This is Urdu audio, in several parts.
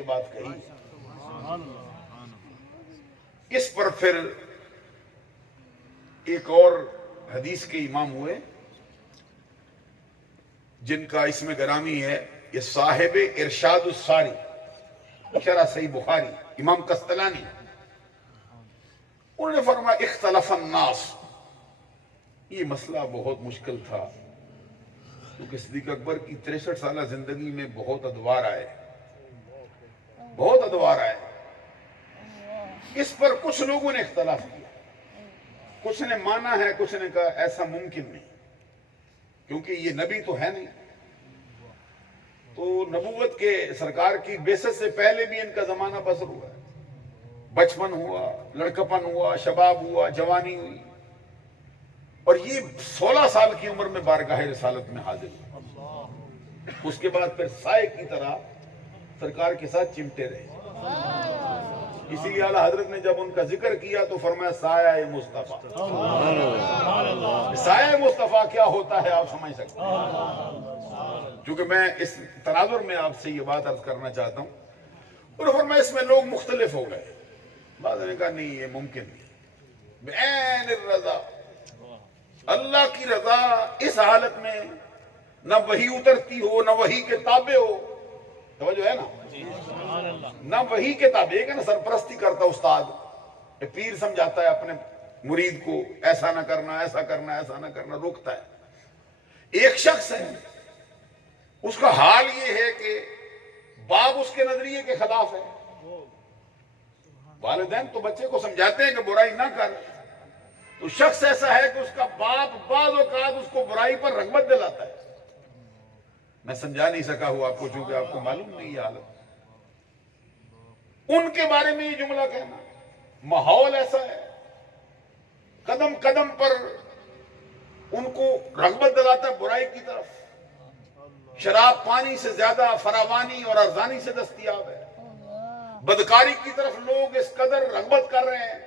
جو بات کہی. اس پر پھر ایک اور حدیث کے امام ہوئے جن کا اس میں گرامی ہے، یہ صاحب ارشاد الساری شرح صحیح بخاری امام قسطلانی. انہوں نے فرمایا اختلف الناس، یہ مسئلہ بہت مشکل تھا کیونکہ صدیق اکبر کی 63 سالہ زندگی میں بہت ادوار آئے، بہت ادوار آئے. اس پر کچھ لوگوں نے اختلاف کیا، کچھ نے مانا ہے، کچھ نے کہا ایسا ممکن نہیں کیونکہ یہ نبی تو ہے نہیں. تو نبوت کے سرکار کی بیست سے پہلے بھی ان کا زمانہ بسر ہوا ہے، بچپن ہوا، لڑکپن ہوا، شباب ہوا، جوانی ہوئی، اور یہ 16 سال کی عمر میں بارگاہ رسالت میں حاضر ہوا. اس کے بعد پھر سائے کی طرح سرکار کے ساتھ چمٹے رہے. اسی لیے اعلیٰ حضرت نے جب ان کا ذکر کیا تو فرمایا سایہ مصطفیٰ. سایہ مصطفیٰ کیا ہوتا ہے آپ سمجھ سکتے ہیں. چونکہ میں اس تناظر میں آپ سے یہ بات عرض کرنا چاہتا ہوں. اور فرمایا اس میں لوگ مختلف ہو گئے. بعض نے کہا نہیں یہ ممکن نہیں، بعین الرضا، اللہ کی رضا اس حالت میں نہ وحی اترتی ہو نہ وحی کے تابع ہو. توجہ ہے نا، نہ وحی کے تابع ہے کہ نہ سرپرستی کرتا استاد، پیر سمجھاتا ہے اپنے مرید کو ایسا نہ کرنا، ایسا کرنا، ایسا نہ کرنا، روکتا ہے. ایک شخص ہے اس کا حال یہ ہے کہ باپ اس کے نظریے کے خلاف ہے. والدین تو بچے کو سمجھاتے ہیں کہ برائی نہ کر، تو شخص ایسا ہے کہ اس کا باپ بعض اوقات اس کو برائی پر رغبت دلاتا ہے. میں سمجھا نہیں سکا ہوں آپ کو چونکہ آپ کو معلوم نہیں یہ حالت. ان کے بارے میں یہ جملہ کہنا، ماحول ایسا ہے قدم قدم پر ان کو رغبت دلاتا ہے برائی کی طرف. شراب پانی سے زیادہ فراوانی اور ارزانی سے دستیاب ہے. بدکاری کی طرف لوگ اس قدر رغبت کر رہے ہیں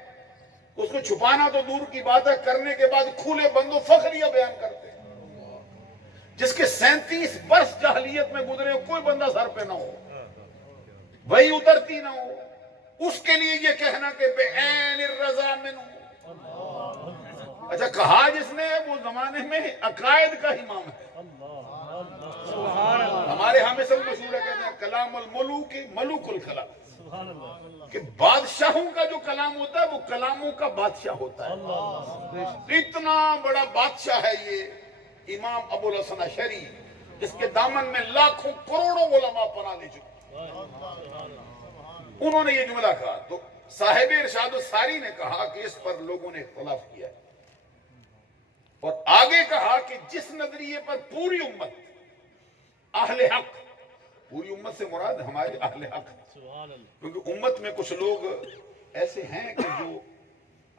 اس کو چھپانا تو دور کی بات ہے، کرنے کے بعد کھلے بندوں فخریہ بیان کرتے ہیں. جس کے 37 برس جاہلیت میں گزرے ہو، کوئی بندہ سر پہ نہ ہو، وہی اترتی نہ ہو، اس کے لیے یہ کہنا کہ بعین الرضا منہ. اچھا کہا جس نے وہ زمانے میں عقائد کا امام ہے. ہمارے ہاں مثل مشہور ہے، کہتے ہیں کلام الملوک ملوک الکلام، کہ بادشاہوں کا جو کلام ہوتا ہے وہ کلاموں کا بادشاہ ہوتا ہے. اتنا بڑا بادشاہ ہے یہ امام ابو الحسن اشعری، جس کے دامن میں لاکھوں کروڑوں علماء پناہ لے چکے. انہوں نے یہ جملہ کہا تو صاحب ارشاد الساری نے کہا کہ اس پر لوگوں نے اختلاف کیا ہے، اور آگے کہا کہ جس نظریے پر پوری امت اہل حق، پوری امت سے مراد ہمارے اہل حق، کیونکہ امت میں کچھ لوگ ایسے ہیں کہ جو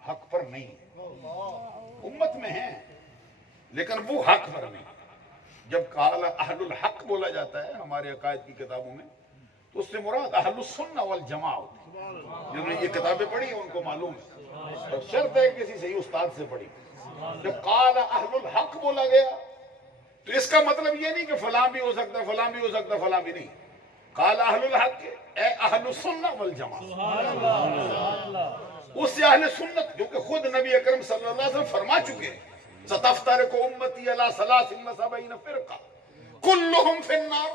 حق پر نہیں ہیں، امت میں ہیں لیکن وہ حق پر نہیں. جب قال اہل الحق بولا جاتا ہے ہمارے عقائد کی کتابوں میں تو اس سے مراد اہل السنہ والجماعہ ہوتے ہیں. جنہوں نے یہ کتابیں پڑھی ان کو معلوم ہے، اور شرط ہے کسی صحیح استاد سے پڑھی. جب قال اہل الحق بولا گیا تو اس کا مطلب یہ نہیں کہ فلاں بھی ہو سکتا ہے، فلاں بھی ہو سکتا ہے، فلاں بھی نہیں. قال اہل الحق اے اہل السنہ والجماعہ، اس سے اہل سنت جو کہ خود نبی اکرم صلی اللہ علیہ وسلم فرما چکے ہیں ستفترق امتی علی 73 فرقہ کلہم فی النار.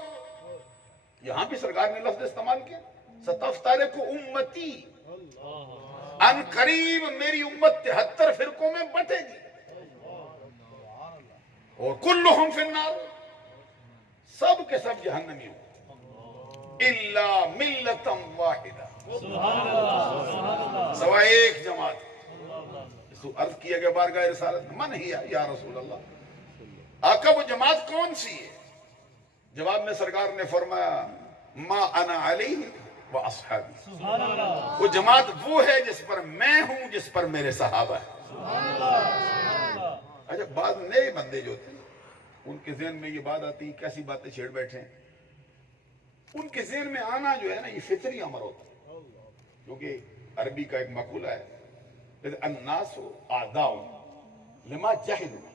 یہاں بھی سرکار نے لفظ استعمال کیا ستفترق امتی، ان قریب میری امت 73 فرقوں میں بٹے گی، اور کلہم فی النار، سب کے سب جہنمی ہوں، الا ملتا واحدہ، سوائے ایک جماعت. اس کو عرض کیا کہ بارگاہ رسالت من ہی یا رسول اللہ، آقا وہ جماعت کون سی ہے؟ جواب میں سرکار نے فرمایا ما انا علیہ و اصحابی، وہ جماعت وہ ہے جس پر میں ہوں، جس پر میرے صحابہ ہیں. اچھا بعض نئے بندے جو تھے ان کے ذہن میں یہ بات آتی کیسی باتیں چھیڑ بیٹھے ہیں. ان کے ذہن میں آنا جو ہے نا یہ فطری امر ہوتا ہے، کیونکہ عربی کا ایک مقولہ ہے الناس اعداء لما جہلوا،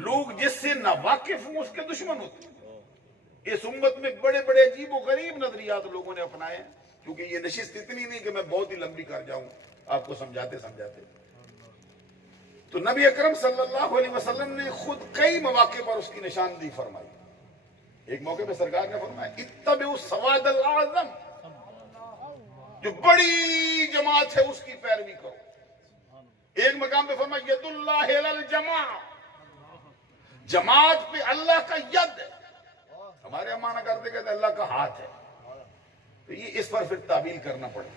لوگ جس سے ناواقف ہوں اس کے دشمن ہوتے ہیں. اس امت میں بڑے بڑے عجیب و غریب نظریات لوگوں نے اپنائے ہیں، کیونکہ یہ نشست اتنی نہیں کہ میں بہت ہی لمبی کر جاؤں آپ کو سمجھاتے سمجھاتے۔ تو نبی اکرم صلی اللہ علیہ وسلم نے خود کئی مواقع پر اس کی نشاندہی فرمائی۔ ایک موقع پہ سرکار نے فرمایا اتبعوا السواد الاعظم، جو بڑی جماعت ہے اس کی پیروی کرو۔ ایک مقام پہ فرمایا ید اللہ علی الجماع، جماعت پہ اللہ کا ید ہے۔ ہمارے یہاں معنی کرتے کہتے اللہ کا ہاتھ ہے، تو یہ اس پر پھر تعبیر کرنا پڑے۔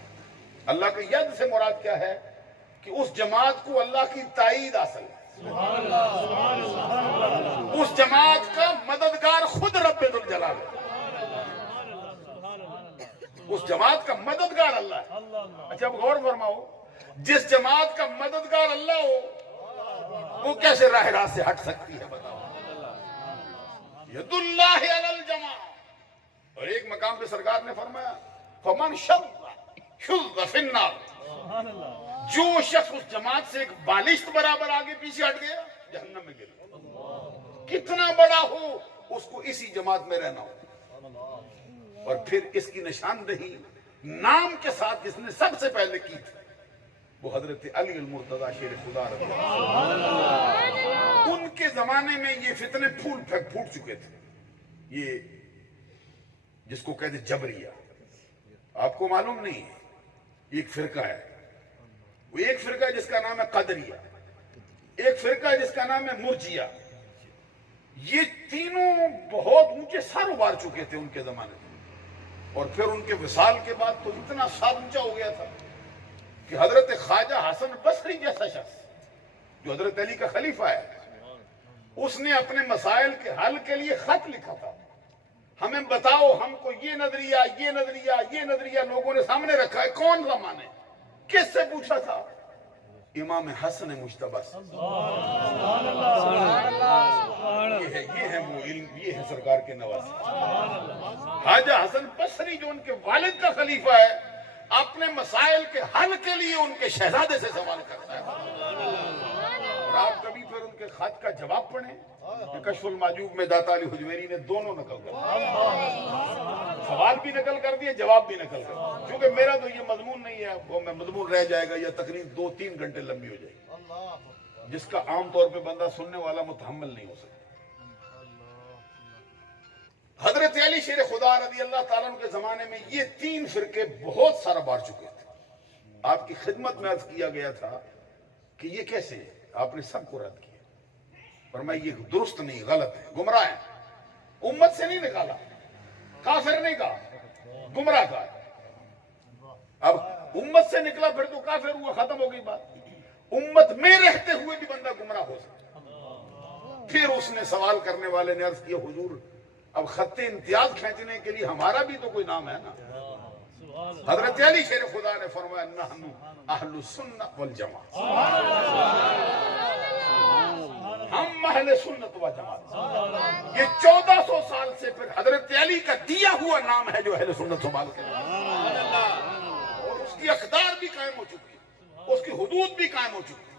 اللہ کا ید سے مراد کیا ہے کہ اس جماعت کو اللہ کی تائید حاصل ہے، اس جماعت کا مددگار خود رب ذوالجلال ہے، اس جماعت کا مددگار اللہ ہے۔ اچھا اب غور فرماؤ، جس جماعت کا مددگار اللہ ہو وہ کیسے راہ راست سے ہٹ سکتی ہے بتاؤ؟ ید اللہ علی الجماع۔ اور ایک مقام پہ سرکار نے فرمایا فمن شذ فی النار، جو شخص اس جماعت سے ایک بالشت برابر آگے پیچھے ہٹ گیا جہنم میں گر، کتنا بڑا ہو اس کو اسی جماعت میں رہنا ہو۔ اور پھر اس کی نشاندہی نام کے ساتھ جس نے سب سے پہلے کی تھی وہ حضرت علی المرتضی شیر خدا رضی اللہ عنہ۔ ان کے زمانے میں یہ فتنے پھوٹ چکے تھے، یہ جس کو کہتے جبریہ، آپ کو معلوم نہیں ہے، ایک فرقہ ہے، وہ ایک فرقہ ہے جس کا نام ہے قدریہ، ایک فرقہ ہے جس کا نام ہے مرجیہ۔ یہ تینوں بہت اونچے سر ابار چکے تھے ان کے زمانے میں، اور پھر ان کے وصال کے بعد تو اتنا سر اونچا ہو گیا تھا کہ حضرت خواجہ حسن بصری جیسا شخص جو حضرت علی کا خلیفہ ہے، اس نے اپنے مسائل کے حل کے لیے خط لکھا تھا، ہمیں بتاؤ ہم کو یہ نظریہ یہ نظریہ یہ نظریہ لوگوں نے سامنے رکھا ہے، کون سا مانے؟ کس سے پوچھا تھا؟ امام حسن مجتبی سے۔ یہ ہے وہ علم، یہ ہے سرکار کے نوازے۔ خواجہ حسن بصری جو ان کے والد کا خلیفہ ہے، اپنے مسائل کے حل کے لیے ان کے شہزادے سے سوال کرتا ہے۔ اور آپ کبھی پھر ان کے خط کا جواب پڑھیں کہ کشف المحجوب میں داتا علی حجویری نے دونوں نقل کر دیا، سوال بھی نقل کر دیے، جواب بھی نقل کر دیا۔ کیونکہ میرا تو یہ مضمون نہیں ہے، وہ میں مضمون رہ جائے گا یا تقریر 2-3 گھنٹے لمبی ہو جائے گی، جس کا عام طور پہ بندہ سننے والا متحمل نہیں ہو سکتا۔ حضرت علی شیر خدا رضی اللہ تعالیٰ عنہ کے زمانے میں یہ 3 فرقے بہت سارا بار چکے تھے۔ آپ کی خدمت میں عرض کیا گیا تھا کہ یہ کیسے ہے، آپ نے سب کو رد کیا، فرمایا یہ درست نہیں، غلط ہے، گمراہ ہے۔ امت سے نہیں نکالا، کافر نہیں کہا، گمراہ کہا۔ اب امت سے نکلا پھر تو کافر ہوا، ختم ہو گئی بات۔ امت میں رہتے ہوئے بھی بندہ گمراہ ہو سکتا۔ پھر اس نے سوال کرنے والے نے عرض کیا حضور اب خط امتیاز کھینچنے کے لیے ہمارا بھی تو کوئی نام ہے نا۔ حضرت علی شیر خدا نے فرمایا نحن اہل السنہ والجماعت، ہم اہل سنت و جماعت۔ یہ 1400 سال سے پھر حضرت علی کا دیا ہوا نام ہے جو اہل سنت سنبھال کے، اور اس کی اقدار بھی قائم ہو چکی ہے، اس کی حدود بھی قائم ہو چکی ہے۔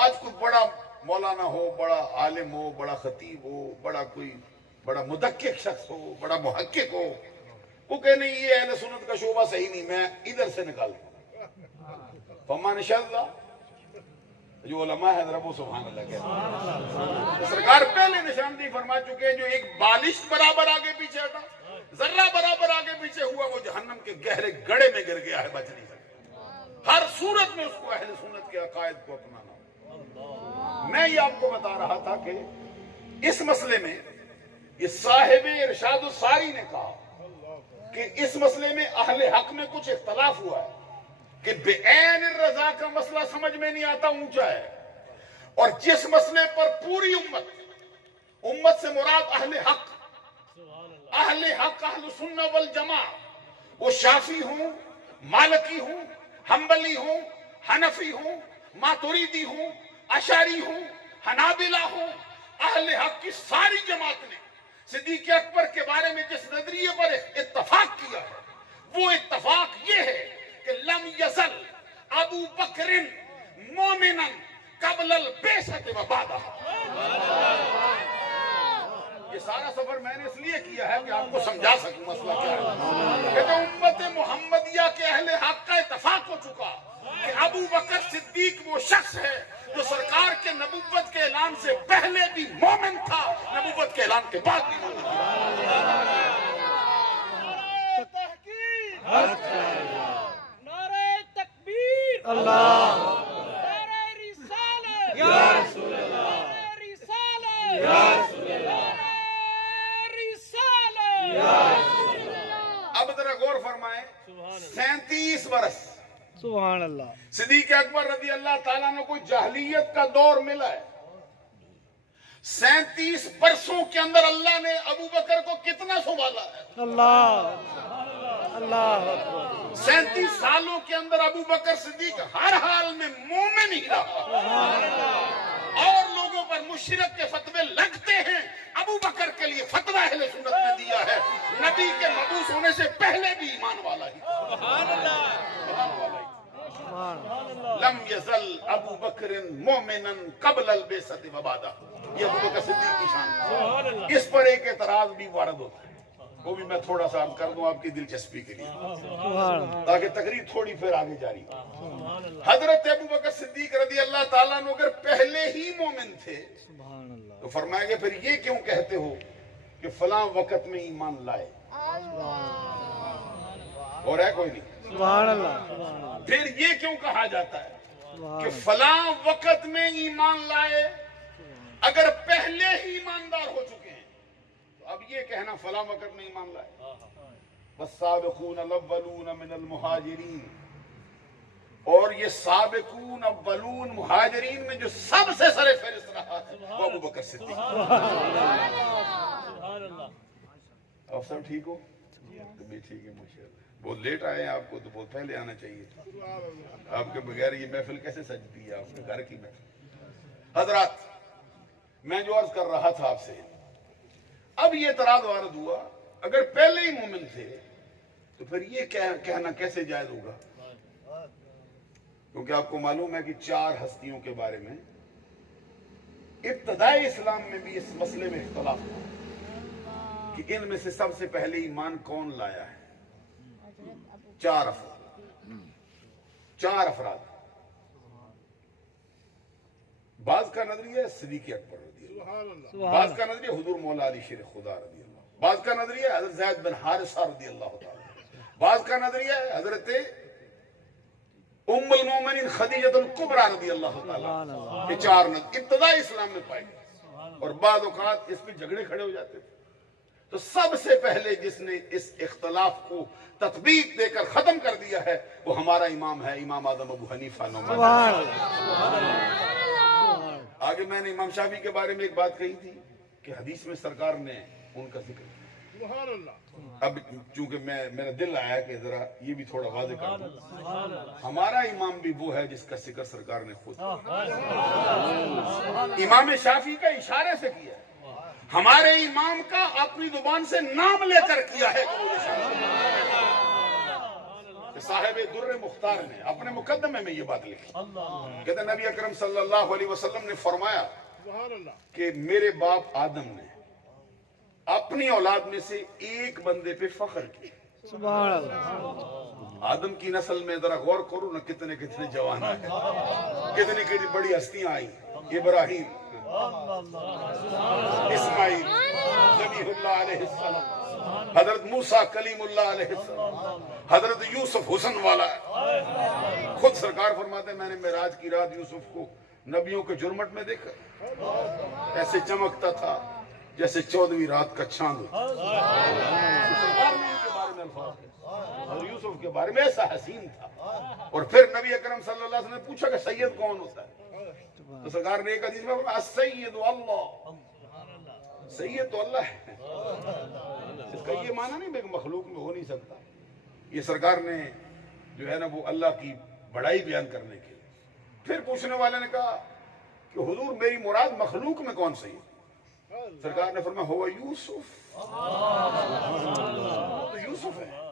آج کوئی بڑا مولانا ہو، بڑا عالم ہو، بڑا خطیب ہو، بڑا مدقق شخص ہو، بڑا محقق ہو، وہ کہ نہیں یہ اہل سنت کا شعبہ صحیح نہیں، میں ادھر سے نکال دوں۔ فمان شذ، جو علماء ہے ذرا وہ سبحان اللہ کہتے ہیں۔ سرکار پہلے نشاندہی فرما چکے ہیں جو ایک بالشت برابر آگے پیچھے ہٹا، ذرہ برابر آگے پیچھے ہوا، وہ جہنم کے گہرے گڑھے میں گر گیا ہے، بچ نہیں سکتا۔ ہر صورت میں اس کو اہل سنت کے عقائد کو اپنانا ہو۔ میں یہ آپ کو بتا رہا تھا کہ اس مسئلے میں یہ صاحب ارشاد الساری نے کہا کہ اس مسئلے میں اہل حق میں کچھ اختلاف ہوا ہے کہ بعین الرضا کا مسئلہ سمجھ میں نہیں آتا، اونچا ہے، اور جس مسئلے پر پوری امت سے مراد اہل حق اہل سنہ والجماع، وہ شافعی ہوں، مالکی ہوں، حنبلی ہوں، حنفی ہوں، ماتریدی ہوں، اشعری ہوں، حنابلہ ہوں، اہل حق کی ساری جماعت نے صدیق اکبر کے بارے میں جس نظریے پر اتفاق کیا ہے وہ اتفاق یہ ہے کہ لم یزل ابو بکر مومنا قبل البعثۃ و بعدہا۔ یہ سارا سفر میں نے اس لیے کیا ہے کہ آپ کو سمجھا سکوں مسئلہ کیا ہے. کہ امت محمدیہ کے اہل حق کا اتفاق ہو چکا کہ ابو بکر صدیق وہ شخص ہے جو سرکار کے نبوت کے اعلان سے پہلے بھی مومن تھا, نبوت کے اعلان کے بعد بھی مومن تھا. نعرہ تکبیر اللہ, نعرہ رسالت یا رسول اللہ, نعرہ رسالت یا رسول اللہ, نعرہ رسالت یا رسول اللہ. اب ذرا غور فرمائیں, 37 برس سبحان اللہ. صدیق اکبر رضی اللہ تعالیٰ عنہ کو جاہلیت کا دور ملا ہے. 37 برسوں کے اندر اللہ نے ابو بکر کو کتنا سنبھالا ہے. اللہ اللہ 37 سالوں کے اندر ابو بکر صدیق ہر حال میں مومن ہی رہا. اور لوگوں پر مشرک کے فتوے لگتے ہیں, ابو بکر کے لیے فتویٰ اہل سنت نے دیا ہے, نبی کے مبعوث ہونے سے پہلے بھی ایمان والا ہی. لم یزل ابو بکر مومنا قبل البعثۃ وبعدہ. یہ ابو بکر صدیق کی شان. اس پر ایک اعتراض بھی وارد ہوتا ہے, وہ بھی میں تھوڑا سا عرض کر دوں آپ کی دلچسپی کے لیے, تاکہ تقریر تھوڑی پھر آگے جاری ہو. حضرت ابو بکر صدیق رضی اللہ تعالیٰ عنہ اگر پہلے ہی مومن تھے تو فرمایا کہ پھر یہ کیوں کہتے ہو کہ فلاں وقت میں ایمان لائے, اور ہے کوئی نہیں. سبحان اللہ. پھر یہ کیوں کہا جاتا ہے کہ فلاں وقت میں ایمان لائے, اگر پہلے ہی ایماندار ہو چکے ہیں تو اب یہ کہنا فلاں وقت میں ایمان لائے. والسابقون الاولون من المہاجرین, اور یہ سابقون اولون مہاجرین میں جو سب سے سر فہرست رہا ہے وہ ابو بکر صدیق. آپ سب ٹھیک ہو؟ بھی ٹھیک ہے ماشاءاللہ. بہت لیٹ آئے ہیں, آپ کو تو بہت پہلے آنا چاہیے تھا. آپ کے بغیر یہ محفل کیسے سجتی ہے, آپ کے گھر کی محفل. حضرات, میں جو عرض کر رہا تھا آپ سے, اب یہ اعتراض وارد ہوا اگر پہلے ہی مومن تھے تو پھر یہ کہنا کیسے جائز ہوگا, کیونکہ آپ کو معلوم ہے کہ 4 ہستیوں کے بارے میں ابتدائی اسلام میں بھی اس مسئلے میں اختلاف ہوا کہ ان میں سے سب سے پہلے ایمان کون لایا ہے. 4 افراد. بعض کا نظریہ صدیق اکبر رضی اللہ, بعض کا نظریہ حضور مولا علی شیر خدا رضی اللہ, بعض کا نظریہ حضرت زید بن حارثہ رضی اللہ تعالی, بعض کا نظریہ حضرت ام المومنین خدیجہ الکبریٰ رضی اللہ تعالی. یہ 4 ابتدائی اسلام میں پائے گئے, اور بعض اوقات اس پہ جھگڑے کھڑے ہو جاتے تھے. تو سب سے پہلے جس نے اس اختلاف کو تطبیق دے کر ختم کر دیا ہے وہ ہمارا امام ہے, امام اعظم ابو حنیفہ نعمان. آگے میں نے امام شافعی کے بارے میں ایک بات کہی تھی کہ حدیث میں سرکار نے ان کا ذکر کیا. اب چونکہ میرا دل آیا کہ ذرا یہ بھی تھوڑا واضح کر دوں, ہمارا امام بھی وہ ہے جس کا ذکر سرکار نے خود امام شافعی کا اشارے سے کیا ہے. ہمارے امام کا اپنی زبان سے نام لے کر کیا ہے. صاحب در مختار نے اپنے مقدمے میں یہ بات لکھی, کہتے نبی اکرم صلی اللہ علیہ وسلم نے فرمایا کہ میرے باپ آدم نے اپنی اولاد میں سے ایک بندے پہ فخر کیا. سبحان اللہ. آدم کی نسل میں ذرا غور کرو نا, کتنے کتنے جوان آئے, کتنی کتنی بڑی ہستیاں آئی. ابراہیم, اسماعیل, ذبیح اللہ علیہ السلام, حضرت موسیٰ کلیم اللہ علیہ السلام, حضرت یوسف حسن والا. خود سرکار فرماتے ہیں میں نے معراج کی رات یوسف کو نبیوں کے جرمٹ میں دیکھا, ایسے چمکتا تھا جیسے 14ویں رات کا چاند. سرکار نے ان کے بارے میں الفاظ اور یوسف کے بارے میں ایسا حسین تھا. اور پھر نبی اکرم صلی اللہ علیہ وسلم نے پوچھا کہ سید کون ہوتا ہے, تو سرکار نے ایک حدیث میں فرمایا السید اللہ, سید تو اللہ ہے. اس کا یہ معنی نہیں کہ مخلوق میں ہو نہیں سکتا. یہ سرکار نے جو ہے نا وہ اللہ کی بڑائی بیان کرنے کے لیے. پھر پوچھنے والے نے کہا کہ حضور میری مراد مخلوق میں کون سی ہے. سرکار نے فرمایا ہوا یوسف, تو یوسف ہے.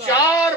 4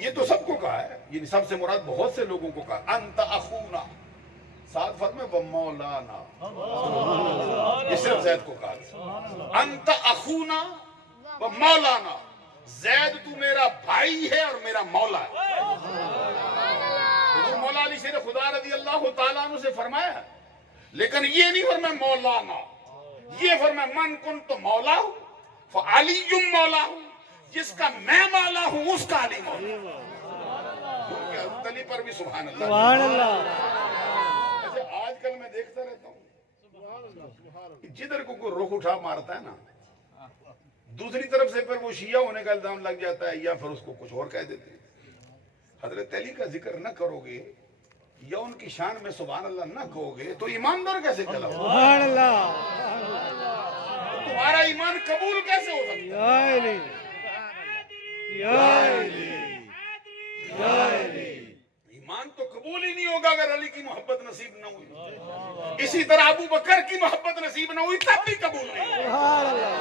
یہ تو سب کو کہا ہے، یہ سب سے مراد بہت سے لوگوں کو کہا انت اخونا، ساتھ فرمے و مولانا، یہ صرف زید کو کہا انت اخونا و مولانا، زید تو میرا بھائی ہے اور میرا مولا ہے۔ حضور مولا علی شیر خدا رضی اللہ تعالیٰ عنہ سے فرمایا، لیکن یہ نہیں فرمایا مولانا، یہ فرمایا من کنت مولا ہوں فعلی مولا ہوں، جس کا میں مولا ہوں اس کا علی مولا ہوں۔ حضرت علی پر بھی سبحان اللہ۔ سبحان اللہ۔ اچھا آج کل میں دیکھتا رہتا ہوں جدھر کو کوئی رخ اٹھا مارتا ہے نا، دوسری طرف سے پھر وہ شیعہ ہونے کا الزام لگ جاتا ہے یا پھر اس کو کچھ اور کہہ دیتے ہیں۔ حضرت علی کا ذکر نہ کرو گے یا ان کی شان میں سبحان اللہ نہ کہو گے تو ایماندار کیسے کہلاؤ؟ سبحان اللہ۔ تمہارا ایمان قبول کیسے ہو سکتا ہے؟ یا علی، یا علی، یا علی۔ ایمان تو قبول ہی نہیں ہوگا اگر علی کی محبت نصیب نہ ہوئی، اسی طرح ابو بکر کی محبت نصیب نہ ہوئی تب بھی قبول نہیں ہوگا۔ سبحان اللہ۔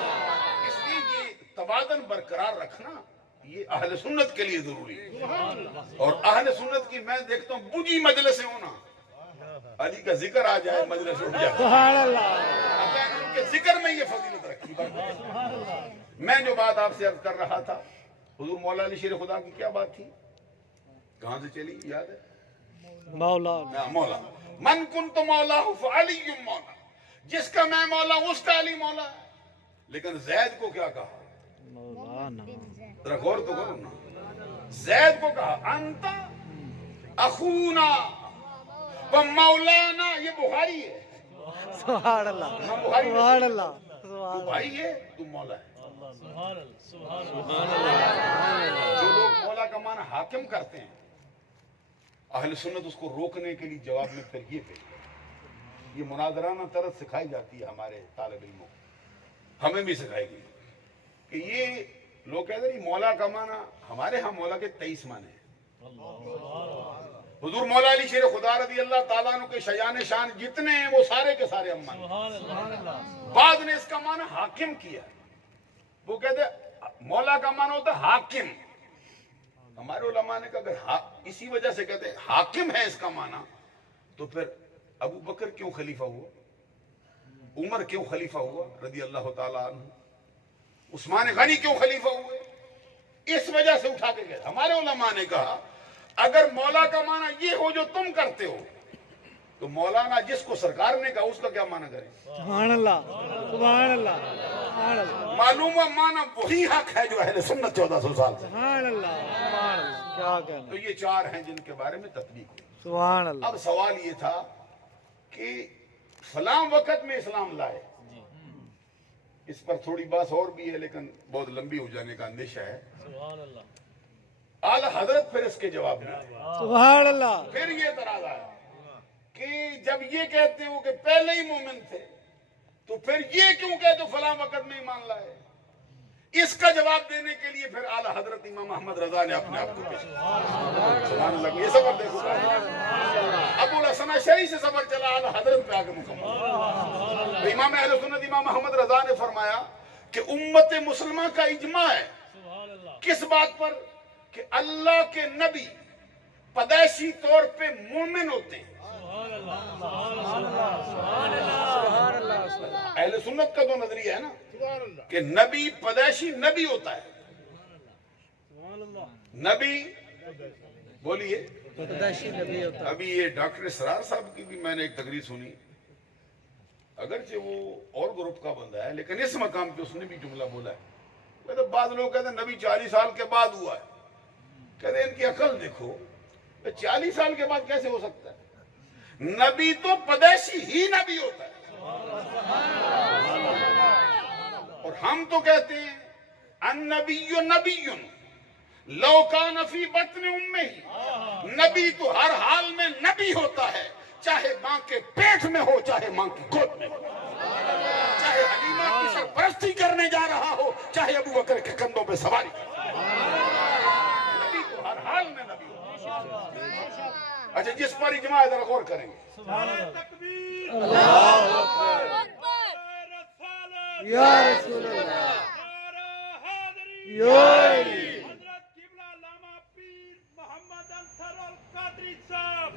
اس لیے یہ توازن برقرار رکھنا یہ اہل سنت کے لیے ضروری ہے، اور اہل سنت کی میں دیکھتا ہوں بجی مجلس ہونا، علی کا ذکر آ جائے مجلس اٹھ جائے۔ سبحان اللہ۔ اللہ نے ان کے ذکر میں یہ فضیلت رکھی۔ میں جو بات آپ سے عرض کر رہا تھا، حضور مولا علی شیر خدا کی کیا بات تھی؟ کہاں سے چلی یاد ہے؟ مولا۔ مولا من کنت مولا فعلی مولا، جس کا میں مولا ہوں اس کا علی مولا ہے۔ لیکن زید کو کیا کہا؟ مولانا۔ ذرا غور تو کرو نا، زید کو کہا انت اخونا و مولانا، یہ بخاری ہے، سبحان اللہ۔ امام بخاری میں سبحان اللہ۔ تو بھائی ہے تو مولا ہے۔ سبحان اللہ۔ جو لوگ مولا کا معنی حاکم کرتے ہیں، اہل سنت اس کو روکنے کے لیے جواب میں پھر یہ پہ یہ مناظرانہ طرز سکھائی جاتی ہے ہمارے طالب علموں کو، ہمیں بھی سکھائی گئی کہ یہ لوگ کہتے ہیں مولا کا معنی، ہمارے ہاں مولا کے 23 معنی ہیں۔ حضور مولا علی شیر خدا رضی اللہ تعالیٰ عنہ کے شیان شان جتنے ہیں وہ سارے کے سارے ہم مانتے ہیں۔ بعض نے اس کا معنی حاکم کیا، وہ کہتے ہیں مولا کا معنی ہوتا ہے حاکم۔ ہمارے علماء نے کہا اگر اسی وجہ سے کہتے ہیں حاکم ہے اس کا معنی، تو پھر ابو بکر کیوں خلیفہ ہوا، عمر کیوں خلیفہ ہوا رضی اللہ تعالیٰ عنہ، عثمان غنی کیوں خلیفہ ہوئے؟ اس وجہ سے اٹھا کے گئے۔ ہمارے علماء نے کہا اگر مولا کا معنی یہ ہو جو تم کرتے ہو تو مولانا جس کو سرکار نے کہا اس کا کیا معنی کریں؟ سبحان اللہ۔ سبحان اللہ۔ سبحان اللہ۔ معلوم ہوا معنی وہی حق ہے جو اہل سنت 1400 سال سے۔ سبحان اللہ۔ سبحان اللہ۔ کیا کہنا۔ تو یہ 4 ہیں جن کے بارے میں تطبیق ہوئی۔ سبحان اللہ۔ اب سوال یہ تھا کہ فلاں وقت میں اسلام لائے، اس پر تھوڑی بات اور بھی ہے لیکن بہت لمبی ہو جانے کا اندیشہ ہے۔ اعلی حضرت پھر اس کے جواب میں آئے، سبحان اللہ۔ پھر یہ اعتراض آیا کہ جب یہ کہتے ہو کہ پہلے ہی مومن تھے تو پھر یہ کیوں کہتے ہو فلاں وقت میں ایمان لائے؟ اس کا جواب دینے کے لیے پھر اعلی حضرت امام احمد رضا نے اپنے آپ کو پیش کیا۔ سبحان اللہ۔ یہ سفر دیکھو، ابو الحسن اشعری سے سفر چلا اعلی حضرت پہ آگے مکمل۔ تو امام اہل سنت امام احمد رضا نے فرمایا کہ امت مسلمہ کا اجماع ہے کس بات پر؟ کہ اللہ کے نبی پیدائشی طور پہ مومن ہوتے ہیں۔ اہل سنت کا تو نظریہ ہے نا کہ نبی پیدائشی نبی ہوتا ہے۔ نبی بولیے، ابھی یہ ڈاکٹر اسرار صاحب کی بھی میں نے ایک تقریر سنی، اگرچہ وہ اور گروپ کا بندہ ہے لیکن اس مقام پہ اس نے بھی جملہ بولا ہے۔ کہتے بعض لوگ کہتے ہیں نبی 40 سال کے بعد ہوا ہے، کہتے ہیں ان کی عقل دیکھو، 40 سال کے بعد کیسے ہو سکتا ہے؟ نبی تو پیدائشی ہی نبی ہوتا ہے، اور ہم تو کہتے ہیں النبی نبی لو کان فی بطن امہ، نبی تو ہر حال میں نبی ہوتا ہے، چاہے ماں کے پیٹ میں ہو چاہے ماں کی گود میں ہو، چاہے حلیمہ کی سرپرستی کرنے جا رہا ہو چاہے ابو بکر کے کندھوں پہ سواری کر رہا ہو، نبی تو ہر حال میں نبی ہوتا ہے۔ اچھا جس پر اجماع ذرا غور کریں گے، یا رسول اللہ، یا علی۔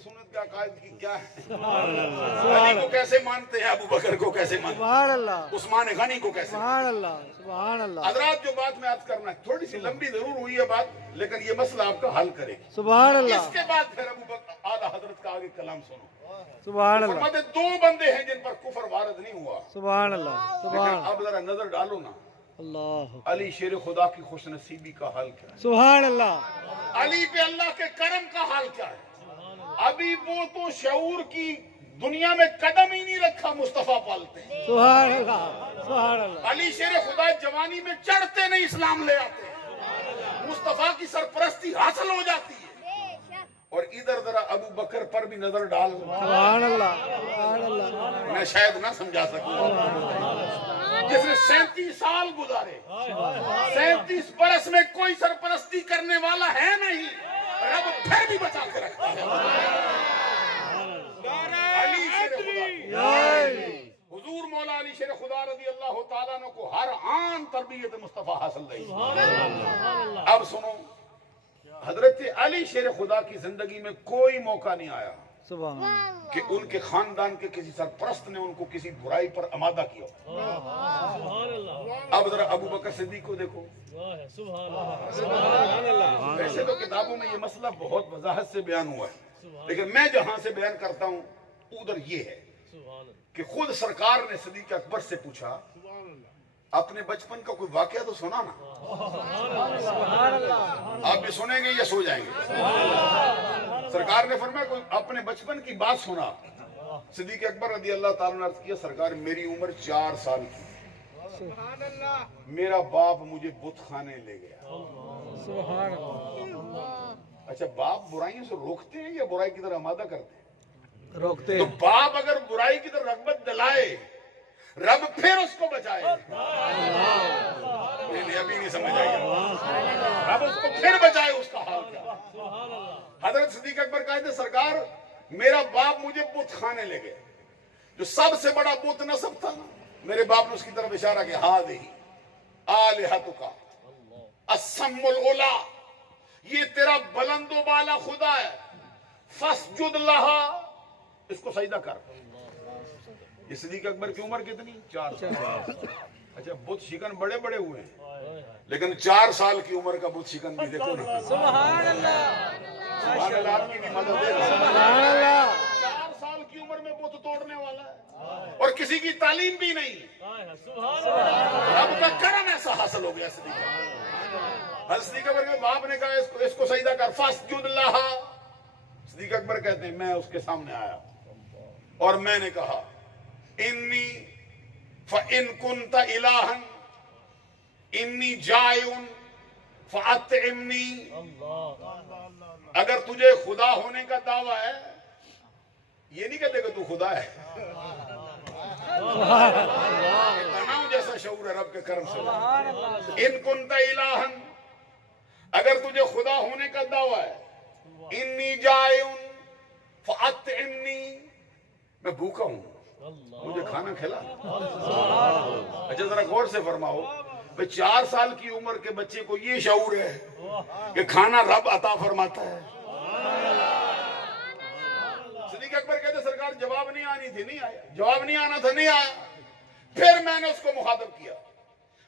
سنت کے عقائد کی کیا ہے؟ علی کو کیسے مانتے ہیں، ابو بکر کو کیسے مانتے سبحان اللہ ہیں، عثمان غنی کو کیسے مانتے سبحان اللہ سبحان اللہ ہیں؟ حضرات جو بات میں عرض کرنا ہے، تھوڑی سی لمبی ضرور ہوئی ہے بات، لیکن یہ مسئلہ آپ کا حل کرے گی۔ سبحان اس اللہ کے بعد پھر ابو بکر اعلیٰ حضرت کا آگے کلام سنو۔ سبحان اللہ فرماتے دو بندے ہیں جن پر کفر وارد نہیں ہوا، سبحان اللہ لیکن سبحان اب ذرا نظر ڈالو نا، اللہ علی شیر خدا کی خوش نصیبی کا حال کیا ہے، سبحان اللہ علی پہ اللہ کے کرم کا حال کیا ہے۔ ابھی وہ تو شعور کی دنیا میں قدم ہی نہیں رکھا، مصطفیٰ پالتے ہیں۔ سبحان اللہ سبحان اللہ علی شیر خدا جوانی میں چڑھتے نہیں، اسلام لے آتے ہیں، مصطفیٰ کی سرپرستی حاصل ہو جاتی ہے۔ اور ادھر ذرا ابو بکر پر بھی نظر ڈال، سبحان اللہ سبحان اللہ میں شاید نہ سمجھا سکوں، جس نے 37 سال گزارے، 37 برس میں کوئی سرپرستی کرنے والا ہے نہیں، رب پھر بھی بچا کے رکھتا ہے۔ علی شیر خدا کی حضور مولا علی شیر خدا رضی اللہ تعالیٰ عنہ کو ہر آن تربیت مصطفیٰ حاصل رہی۔ اب سنو، حضرت علی شیر خدا کی زندگی میں کوئی موقع نہیں آیا سبحان اللہ کہ ان کے خاندان کے کسی سرپرست نے ان کو کسی برائی پر آمادہ کیا۔ اب ذرا ابو بکر صدیق کو دیکھو، ویسے تو کتابوں میں یہ مسئلہ بہت وضاحت سے بیان ہوا ہے، لیکن میں جہاں سے بیان کرتا ہوں ادھر یہ ہے کہ خود سرکار نے صدیق اکبر سے پوچھا، اپنے بچپن کا کوئی واقعہ تو سنا نا، آپ بھی سنیں گے یا سو جائیں گے؟ سرکار نے فرمایا کوئی اپنے بچپن کی بات سنا۔ صدیق اکبر رضی اللہ تعالیٰ نے عرض کیا، سرکار میری عمر 4 سال کی، میرا باپ مجھے بت خانے لے گیا۔ سبحان اللہ اچھا، باپ برائیوں سے روکتے ہیں یا برائی کی طرف آمادہ کرتے ہیں؟ روکتے تو باپ اگر برائی کی طرف رغبت دلائے، رب پھر اس کو بچائے۔ نہیں ابھی نہیں سمجھ آئی، رب اس کو پھر بچائے، اس کا حال کیا؟ حضرت صدیق اکبر کہتے ہیں سرکار میرا باپ مجھے بت خانے لے گئے، جو سب سے بڑا بت نصب تھا نا، میرے باپ نے اس کی طرف اشارہ کیا، ہاذہ آلہتک السم العلا، یہ تیرا بلند و بالا خدا ہے، فاسجد لہا، اس کو سجدہ کر۔ یہ صدیق اکبر کی عمر کتنی؟ 4 سال۔ اچھا، بت شکن بڑے بڑے ہوئے ہیں، لیکن 4 سال کی عمر کا بت شکن بھی دیکھو نا۔ سبحان اللہ سبحان اللہ، آپ کی بھی مدد دے گا۔ سبحان اللہ 4 سال کی عمر میں بت توڑنے والا ہے، اور کسی کی تعلیم بھی نہیں، رب کا کرم ایسا حاصل ہو گیا صدیق اکبر۔ صدیق اکبر کے باپ نے کہا اس کو سجدہ کر، فاسجد لہا۔ صدیق اکبر کہتے ہیں میں اس کے سامنے آیا اور میں نے کہا، انی فَإِن كُنْتَ إِلَٰهًا إِنِّي جَائِعٌ فَأَطْعِمْنِي، اگر تجھے خدا ہونے کا دعویٰ ہے، یہ نہیں کہتے کہ تو خدا ہے، تناؤ جیسا شعور ہے رب کے کرم سے۔ إِن كُنْتَ إِلَٰهًا، اگر تجھے خدا ہونے کا دعویٰ ہے، إِنِّي جَائِعٌ فَأَطْعِمْنِي، میں بھوکا ہوں، مجھے کھانا کھلا۔ اچھا ذرا غور سے فرماؤ، 4 سال کی عمر کے بچے کو یہ شعور ہے کہ کھانا رب عطا فرماتا ہے۔ صدیق اکبر کہتے سرکار جواب نہیں آنی تھی، نہیں آیا، جواب نہیں آنا تھا، نہیں آیا۔ پھر میں نے اس کو مخاطب کیا،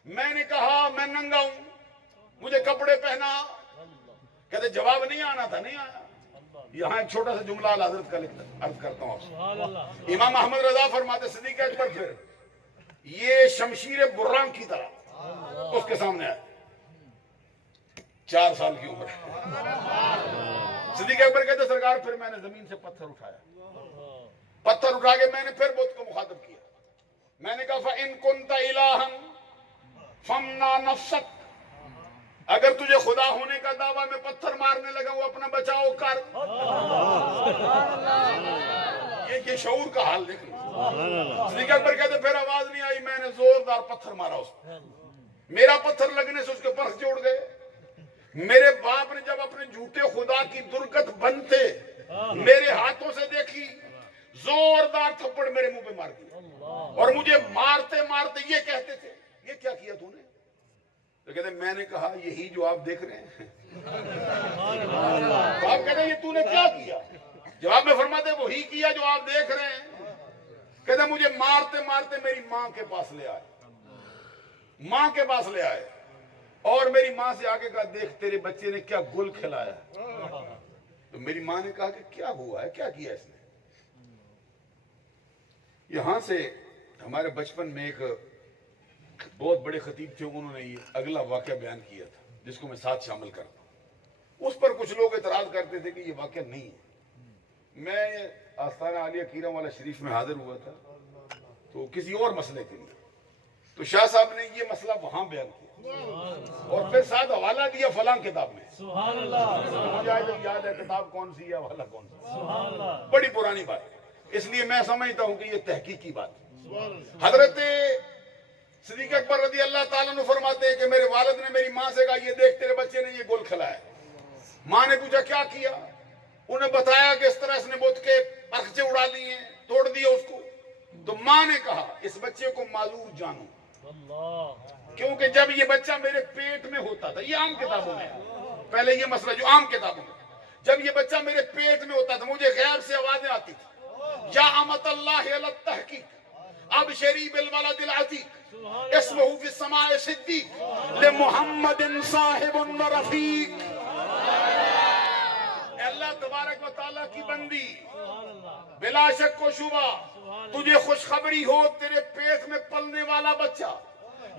میں نے کہا میں ننگا ہوں، مجھے کپڑے پہنا، کہتے جواب نہیں آنا تھا، نہیں آیا۔ یہاں ایک چھوٹا سا جملہ حضرت کا عرض کرتا ہوں آپ سے۔ امام احمد رضا فرماتے صدیق اکبر پھر یہ شمشیر براں کی طرح اس کے سامنے آیا، 4 سال کی عمر۔ صدیق اکبر کہتے سرکار پھر میں نے زمین سے پتھر اٹھایا، پتھر اٹھا کے میں نے پھر بت کو مخاطب کیا، میں نے کہا فَإِن كُنْتَ إِلَٰهًا فَامْنَعْ نَفْسَكَ، اگر تجھے خدا ہونے کا دعویٰ میں پتھر مارنے لگا وہ اپنا بچاؤ کر۔ یہ شعور کا حال دیکھ لو۔ صدیق اکبر کہتے پھر آواز نہیں آئی، میں نے زوردار پتھر مارا اس کو، میرا پتھر لگنے سے اس کے پرخ جوڑ گئے۔ میرے باپ نے جب اپنے جھوٹے خدا کی درگت بنتے میرے ہاتھوں سے دیکھی، زوردار تھپڑ میرے منہ پہ مار دیا، اور مجھے مارتے مارتے یہ کہتے تھے یہ کیا کیا تو نے؟ تو کہتے میں نے کہا یہی جو آپ دیکھ رہے ہیں۔ تو آپ کہتے ہیں یہ تو نے کیا کیا؟ جواب میں فرماتے وہی کیا جو آپ دیکھ رہے ہیں. کہتے مجھے مارتے مارتے میری ماں کے پاس لے آئے, ماں کے پاس لے آئے, اور میری ماں سے آگے کہا دیکھ تیرے بچے نے کیا گل کھلایا. تو میری ماں نے کہا کہ کیا ہوا ہے, کیا کیا اس نے. یہاں سے ہمارے بچپن میں ایک بہت بڑے خطیب تھے, انہوں نے یہ اگلا واقعہ بیان کیا تھا جس کو میں ساتھ شامل کرتا ہوں. اس پر کچھ لوگ اعتراض کرتے تھے کہ یہ واقعہ نہیں ہے. میں آستانہ عالیہ کیرہ والا شریف میں حاضر ہوا تھا تو کسی اور مسئلے کے لیے, تو شاہ صاحب نے یہ مسئلہ وہاں بیان کیا اور پھر ساتھ حوالہ دیا فلاں کتاب میں. مجھے آج تک یاد ہے کتاب کون سی ہے, حوالہ کون سی, بڑی پرانی بات ہے. اس لیے میں سمجھتا ہوں کہ یہ تحقیقی بات ہے. حضرت صدیق اکبر رضی اللہ تعالیٰ عنہ فرماتے ہیں کہ میرے والد نے میری ماں سے کہا یہ دیکھ تیرے بچے نے یہ گول کھلایا. ماں نے پوچھا کیا کیا, انہیں بتایا کہ اس طرح اس نے بت کے پرخچے اڑا دیے, توڑ دیا اس کو. تو ماں نے کہا اس بچے کو معذور جانو, کیونکہ جب یہ بچہ میرے پیٹ میں ہوتا تھا, یہ عام کتابوں میں پہلے یہ مسئلہ جو عام کتابوں میں, جب یہ بچہ میرے پیٹ میں ہوتا تھا مجھے غیر سے آوازیں آتی تھی, یا امت اللہ علی التحقیق ابشری بالولد العتیق اسمہ فی السماء صدیق لمحمد صاحب و رفیق. اللہ تبارک و تعالیٰ کی بندی, بلا شک و شبہ تجھے خوشخبری ہو, تیرے پیٹ میں پلنے والا بچہ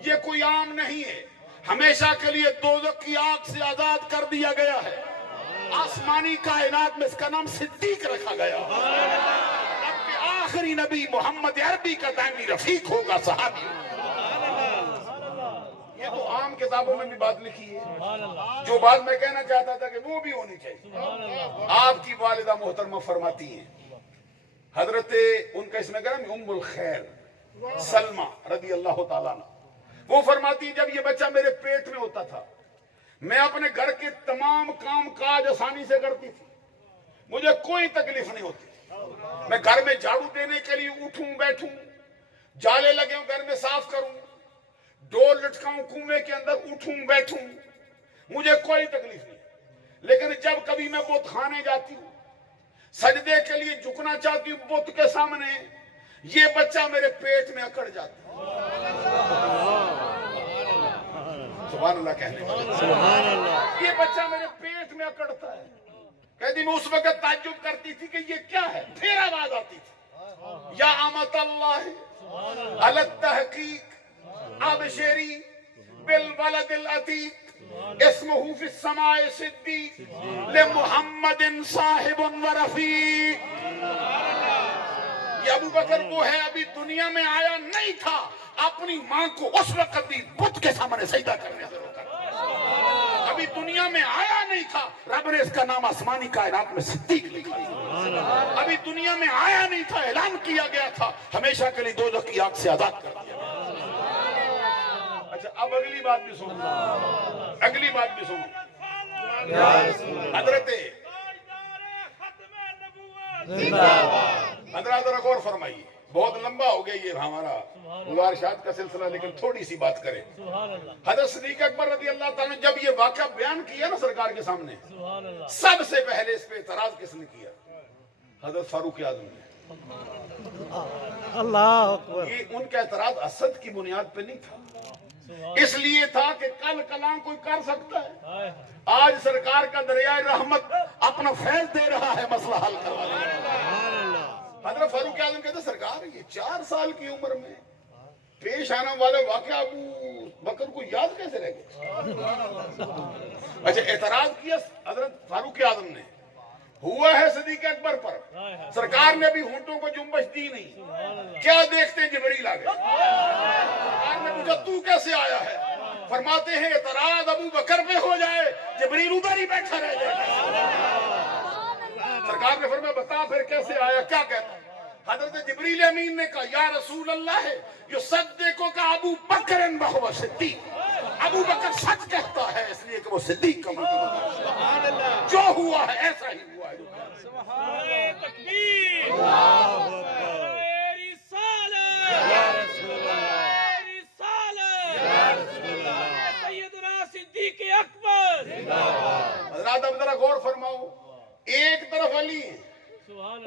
یہ کوئی عام نہیں ہے, ہمیشہ کے لیے دوزخ کی آگ سے آزاد کر دیا گیا ہے. آسمانی کائنات میں اس کا نام صدیق رکھا گیا. اب کے آخری نبی محمد عربی کا دائمی رفیق ہوگا, صحابی. یہ تو عام کتابوں میں بھی بات لکھی ہے. جو بات میں کہنا چاہتا تھا کہ وہ بھی ہونی چاہیے. آپ کی والدہ محترمہ فرماتی ہیں, حضرت ان کا اس میں کہنا ام الخیر سلمہ رضی اللہ تعالیٰ عنہ, وہ فرماتی ہیں جب یہ بچہ میرے پیٹ میں ہوتا تھا میں اپنے گھر کے تمام کام کاج آسانی سے کرتی تھی, مجھے کوئی تکلیف نہیں ہوتی. میں گھر میں جھاڑو دینے کے لیے اٹھوں بیٹھوں, جالے لگے ہوں گھر میں صاف کروں, ڈور لٹکاؤں کنویں کے اندر اٹھوں بیٹھوں, مجھے کوئی تکلیف نہیں. لیکن جب کبھی میں بت خانے جاتی ہوں, سجدے کے لیے جھکنا چاہتی ہوں بت کے سامنے, یہ بچہ میرے پیٹ میں اکڑ جاتا ہے. سبحان اللہ کہنے والے, یہ بچہ میرے پیٹ میں اکڑتا ہے. کہتی میں اس وقت تعجب کرتی تھی کہ یہ کیا ہے, پھر آواز آتی تھی یا امت اللہ علی التحقیق ابشری بالولد العتیق اسمہ فی السماء صدیق لمحمد صاحب و رفیق. یہ ابو بکر وہ ہے ابھی دنیا میں آیا نہیں تھا, اپنی ماں کو اس وقت بھی بت کے سامنے سجدہ کرنے سے روکا. ابھی دنیا میں آیا نہیں تھا, رب نے اس کا نام آسمانی کائنات میں صدیق لکھا. ابھی دنیا میں آیا نہیں تھا, اعلان کیا گیا تھا ہمیشہ کے لیے دوزخ کی آگ سے آزاد کر دیا گیا. اچھا اب اگلی بات بھی سنو, اگلی بات بھی سنو. حضرت حضرات ذرا غور فرمائیے, بہت لمبا ہو گیا یہ ہمارا مبارشات کا سلسلہ, لیکن تھوڑی سی بات کریں. حضرت صدیق اکبر رضی اللہ تعالیٰ نے جب یہ واقعہ بیان کیا نا سرکار کے سامنے, سب سے پہلے اس پہ اعتراض کس نے کیا؟ حضرت فاروق اعظم نے. اللہ اکبر. یہ ان کا اعتراض حسد کی بنیاد پہ نہیں تھا, اس لیے تھا کہ کل کلام کوئی کر سکتا ہے. آج سرکار کا دریائے رحمت اپنا فیض دے رہا ہے مسئلہ حل کروانے. حضرت فاروق اعظم کہتے سرکار یہ 4 سال کی عمر میں پیش آنے والے واقعہ ابو بکر کو یاد کیسے رہ گئے؟ اچھا اعتراض کیا حضرت فاروق اعظم نے, ہوا ہے صدیق اکبر پر, سرکار نے بھی ہونٹوں کو جنبش دی نہیں, کیا دیکھتے جبریل آ گئے. سرکار نے پوچھا تو کیسے آیا ہے؟ فرماتے ہیں اعتراض ابو بکر پہ ہو جائے جبریل ادھر ہی بیٹھا رہ جائے. سرکار نے فرمایا بتا پھر کیسے آیا, کیا کہتا؟ حضرت جبریل امین نے کہا یا رسول اللہ ہے جو صدیقوں کا ابو بکر وہو صدیق, ابو بکر سچ کہتا ہے اس لیے کہ وہ صدیق کا مرتبہ, جو ہوا ہے ایسا ہی ہوا ہے. سبحان تکبیر, سیدنا صدیق اکبر. حضرات اب ذرا غور فرماؤ, ایک طرف علی ہے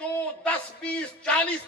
2, 10, 20, 40,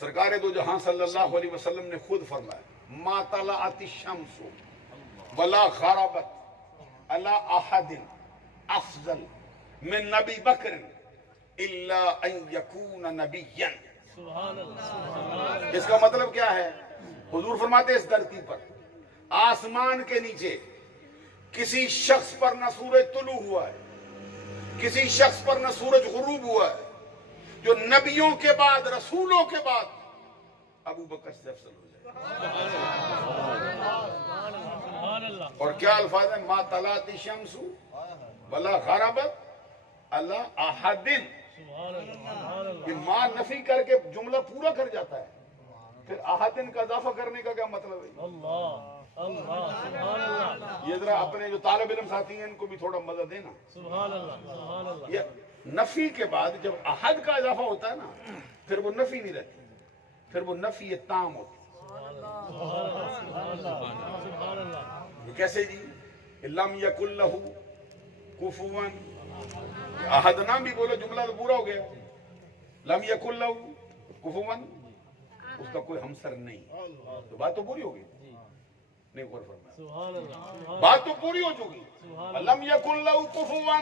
سرکار دو جہاں صلی اللہ علیہ وسلم نے خود فرمایا ما طلعت الشمس ولا غربت علی احد افضل من نبی بکر الا ان یکون نبیا. اس کا مطلب کیا ہے؟ حضور فرماتے اس دھرتی پر آسمان کے نیچے کسی شخص پر نہ سورج طلوع ہوا ہے، کسی شخص پر نہ سورج غروب ہوا ہے جو نبیوں کے بعد، رسولوں کے بعد ابو بکر سے افضل ہو جائے. اور کیا الفاظ ہیں؟ ما طلعت الشمس ولا غربت علی احد. یہ ما نفی کر کے جملہ پورا کر جاتا ہے، پھر احدن کا اضافہ کرنے کا کیا مطلب ہے؟ یہ ذرا اپنے جو طالب علم ساتھی ہیں ان کو بھی تھوڑا مدد دینا. یہ نفی کے بعد جب احد کا اضافہ ہوتا ہے نا پھر وہ نفی نہیں رہتی، پھر وہ نفی تام ہوتی. یہ کیسے جی؟ لم یکن لہ کفوا احد نام بھی بولو، جملہ تو پورا ہو گیا. لم یکن لہ کفوا، اس کا کوئی ہمسر نہیں، تو بات تو پوری ہوگی. نہیں غور فرمایا، بات تو پوری ہو چکی. لم یکن لہ کفوا،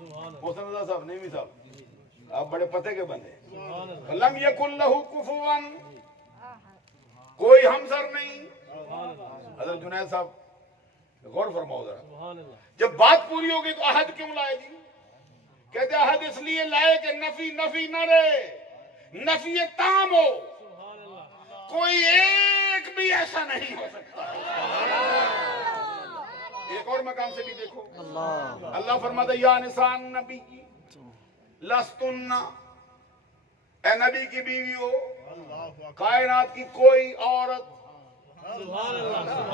محسن رضا صاحب، نیمی صاحب، آپ بڑے پتے کے بندے. لم یکن لہ کفوا، کوئی ہمسر نہیں. حضرت جنید صاحب غور فرماؤ ذرا، جب بات پوری ہوگی تو عہد کیوں لائے جی؟ کہتے عہد اس لیے لائے کہ نفی نہ رہے، نفی تام ہو. کوئی ایک بھی ایسا نہیں ہو سکتا. ایک اور مقام سے بھی دیکھو، اللہ فرماتا یا نساء النبی لستن، اے نبی کی بیویو، کائنات کی کوئی عورت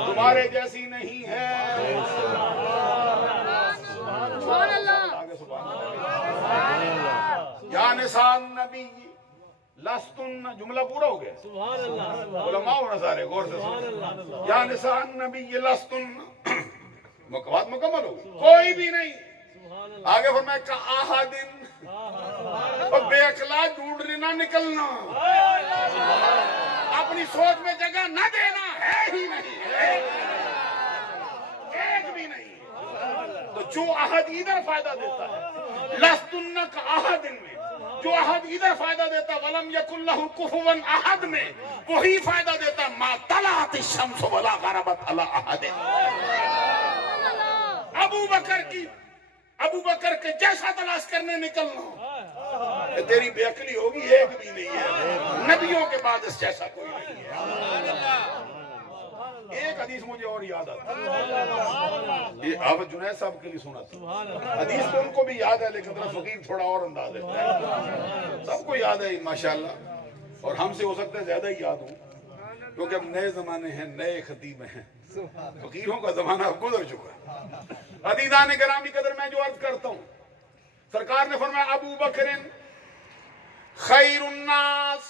تمہارے جیسی نہیں ہے. یا نساء النبی لستن، جملہ پورا ہو گیا. علماء ہونا سارے غور سے سنو. یا نساء النبی لستن، بات مکمل ہو گئی، کوئی بھی نہیں. آگے فرمایا کہ احدن، اور بے اخلاق ڈھونڈنے نہ نکلنا، اپنی سوچ میں جگہ نہ دینا، ہے ہی نہیں، ایک بھی نہیں. تو جو عہد ادھر فائدہ دیتا ہے لستن کا احدن میں، جو عہد ادھر فائدہ دیتا ولم یکن لہ کفوا احد میں، وہی فائدہ دیتا ما طلعت الشمس ولا غربت علی احد. ابو بکر کے جیسا تلاش کرنے نکلنا، تیری بے عقلی ہوگی، ایک بھی نہیں ہے. نبیوں کے بعد اس جیسا کوئی نہیں ہے. ایک حدیث مجھے اور یاد آتا ہے، یہ آپ جنید صاحب کے لیے سنا تھا. حدیث تو ان کو بھی یاد ہے لیکن ذرا فقیر تھوڑا اور انداز دیتا ہے. سب کو یاد ہے ماشاءاللہ، اور ہم سے ہو سکتا ہے زیادہ ہی یاد ہوں کیونکہ اب نئے زمانے ہیں، نئے خطیب ہیں، فقیروں کا زمانہ اب گزر چکا ہے. عزیزان گرامی قدر، میں جو عرض کرتا ہوں، سرکار نے فرمایا ابو بکر خیر الناس.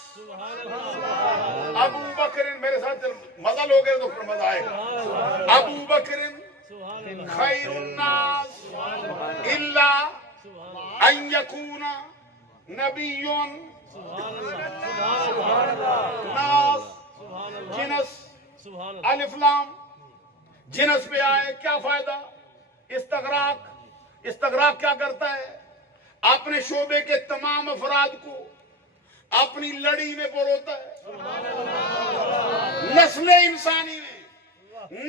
ابو بکر، میرے ساتھ مزہ لو گے تو پھر مزہ آئے گا. ابو بکر خیر الناس الا ان یکون نبی. ناس جنس، الف لام جنس پہ آئے، کیا فائدہ؟ استغراق کیا کرتا ہے؟ اپنے شعبے کے تمام افراد کو اپنی لڑی میں پروتا ہے. نسل انسانی میں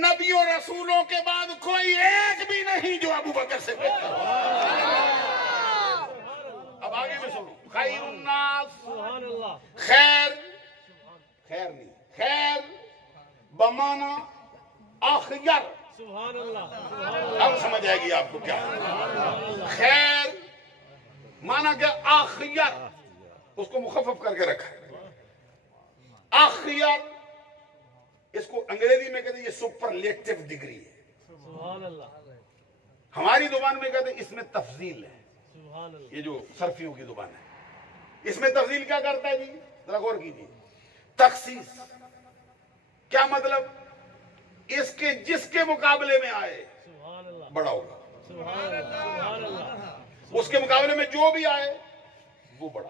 نبی اور رسولوں کے بعد کوئی ایک بھی نہیں جو ابو بکر سے بہتر ہو. اب آگے میں سنو، خیر الناس، خیر نہیں، خیر بمانا اخیر. اب سمجھ آئے گی آپ کو کیا خیر مانا کہ اخیر، اس کو مخفف کر کے رکھا ہے. اخیر اس کو انگریزی میں کہتے ہیں یہ سپرلیٹو ڈگری ہے. ہماری زبان میں کہتے ہیں اس میں تفضیل ہے. یہ جو صرفیوں کی زبان ہے، اس میں تفضیل کیا کرتا ہے جی؟ ذرا غور کیجیے. تخصیص کیا مطلب؟ اس کے جس کے مقابلے میں آئے بڑا ہوگا، اس کے مقابلے میں جو بھی آئے وہ بڑا.